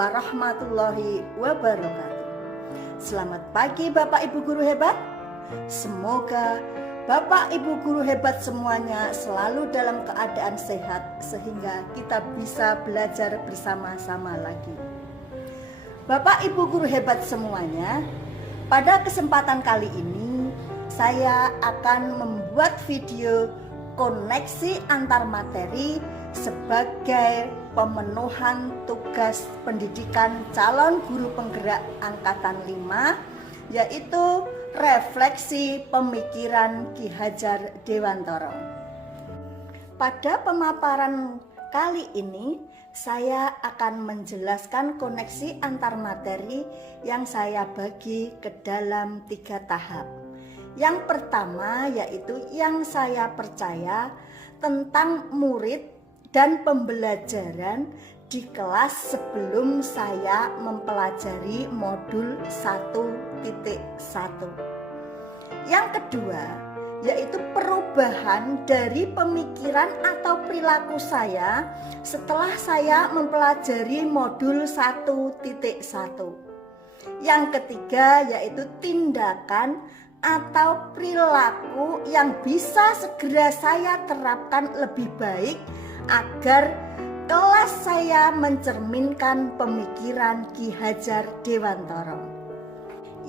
warahmatullahi wabarakatuh. Selamat pagi Bapak Ibu Guru Hebat. Semoga Bapak Ibu Guru Hebat semuanya selalu dalam keadaan sehat sehingga kita bisa belajar bersama-sama lagi. Bapak Ibu Guru Hebat semuanya, pada kesempatan kali ini saya akan membuat video koneksi antar materi sebagai pemenuhan tugas pendidikan calon guru penggerak angkatan 5, yaitu refleksi pemikiran Ki Hajar Dewantara. Pada pemaparan kali ini saya akan menjelaskan koneksi antar materi yang saya bagi ke dalam 3 tahap. Yang pertama yaitu yang saya percaya tentang murid dan pembelajaran di kelas sebelum saya mempelajari modul 1.1. Yang kedua yaitu perubahan dari pemikiran atau perilaku saya setelah saya mempelajari modul 1.1. Yang ketiga yaitu tindakan atau perilaku yang bisa segera saya terapkan lebih baik agar kelas saya mencerminkan pemikiran Ki Hajar Dewantara.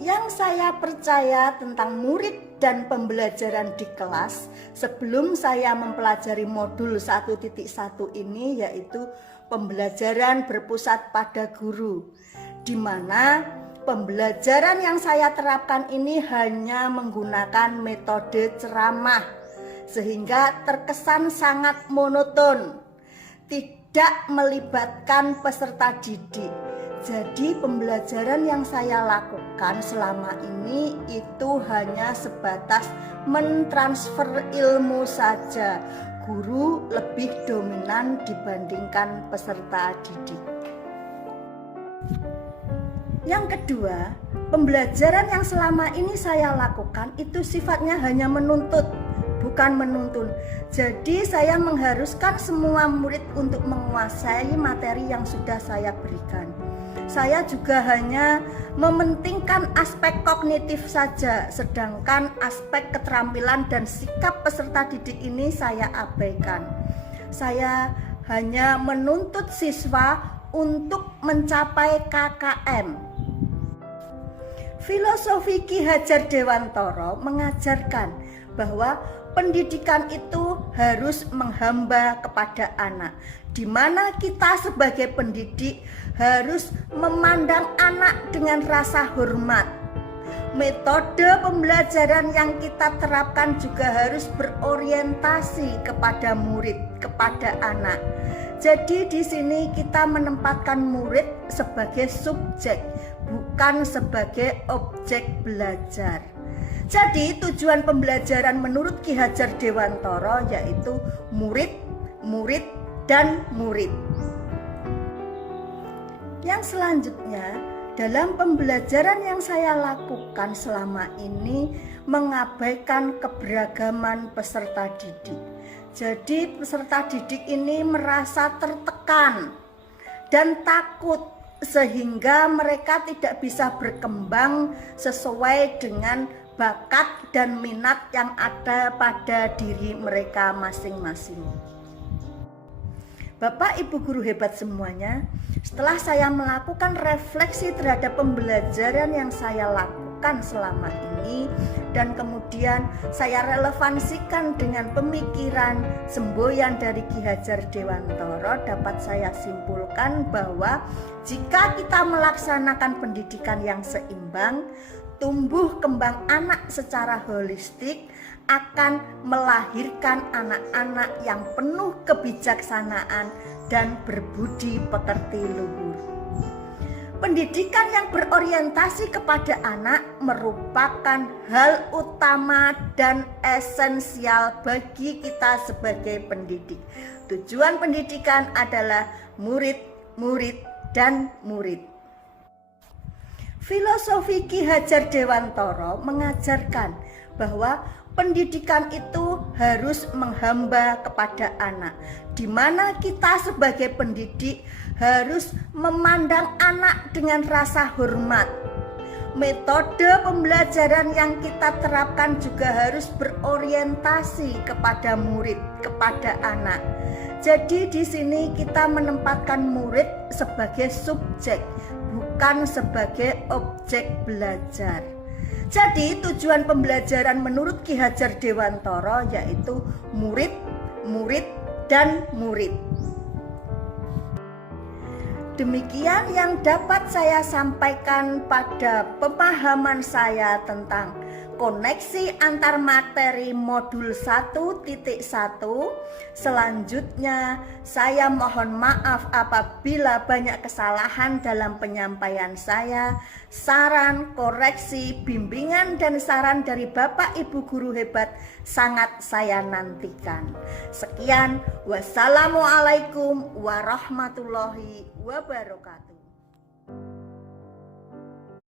Yang saya percaya tentang murid dan pembelajaran di kelas sebelum saya mempelajari modul 1.1 ini yaitu pembelajaran berpusat pada guru, di mana pembelajaran yang saya terapkan ini hanya menggunakan metode ceramah sehingga terkesan sangat monoton, tidak melibatkan peserta didik. Jadi pembelajaran yang saya lakukan selama ini itu hanya sebatas mentransfer ilmu saja. Guru lebih dominan dibandingkan peserta didik. Yang kedua, pembelajaran yang selama ini saya lakukan itu sifatnya hanya menuntut, bukan menuntun. Jadi saya mengharuskan semua murid untuk menguasai materi yang sudah saya berikan. Saya juga hanya mementingkan aspek kognitif saja, sedangkan aspek keterampilan dan sikap peserta didik ini saya abaikan. Saya hanya menuntut siswa untuk mencapai KKM. Filosofi Ki Hajar Dewantara mengajarkan bahwa pendidikan itu harus menghamba kepada anak, di mana kita sebagai pendidik harus memandang anak dengan rasa hormat. Metode pembelajaran yang kita terapkan juga harus berorientasi kepada murid, kepada anak. Jadi di sini kita menempatkan murid sebagai subjek, bukan sebagai objek belajar. Jadi tujuan pembelajaran menurut Ki Hajar Dewantara yaitu murid, murid, dan murid. Yang selanjutnya, dalam pembelajaran yang saya lakukan selama ini mengabaikan keberagaman peserta didik. Jadi peserta didik ini merasa tertekan dan takut sehingga mereka tidak bisa berkembang sesuai dengan bakat dan minat yang ada pada diri mereka masing-masing. Bapak Ibu Guru Hebat semuanya, setelah saya melakukan refleksi terhadap pembelajaran yang saya lakukan selama ini dan kemudian saya relevansikan dengan pemikiran semboyan dari Ki Hajar Dewantara, dapat saya simpulkan bahwa jika kita melaksanakan pendidikan yang seimbang, tumbuh kembang anak secara holistik akan melahirkan anak-anak yang penuh kebijaksanaan dan berbudi pekerti luhur. Pendidikan yang berorientasi kepada anak merupakan hal utama dan esensial bagi kita sebagai pendidik. Tujuan pendidikan adalah murid, murid, dan murid. Filosofi Ki Hajar Dewantara mengajarkan bahwa pendidikan itu harus menghamba kepada anak, di mana kita sebagai pendidik harus memandang anak dengan rasa hormat. Metode pembelajaran yang kita terapkan juga harus berorientasi kepada murid, kepada anak. Jadi di sini kita menempatkan murid sebagai subjek, bukan sebagai objek belajar. Jadi tujuan pembelajaran menurut Ki Hajar Dewantara yaitu murid, murid, dan murid. Demikian yang dapat saya sampaikan pada pemahaman saya tentang koneksi antar materi modul 1.1. Selanjutnya saya mohon maaf apabila banyak kesalahan dalam penyampaian saya. Saran, koreksi, bimbingan, dan saran dari Bapak Ibu guru hebat sangat saya nantikan. Sekian, wassalamualaikum warahmatullahi wabarakatuh.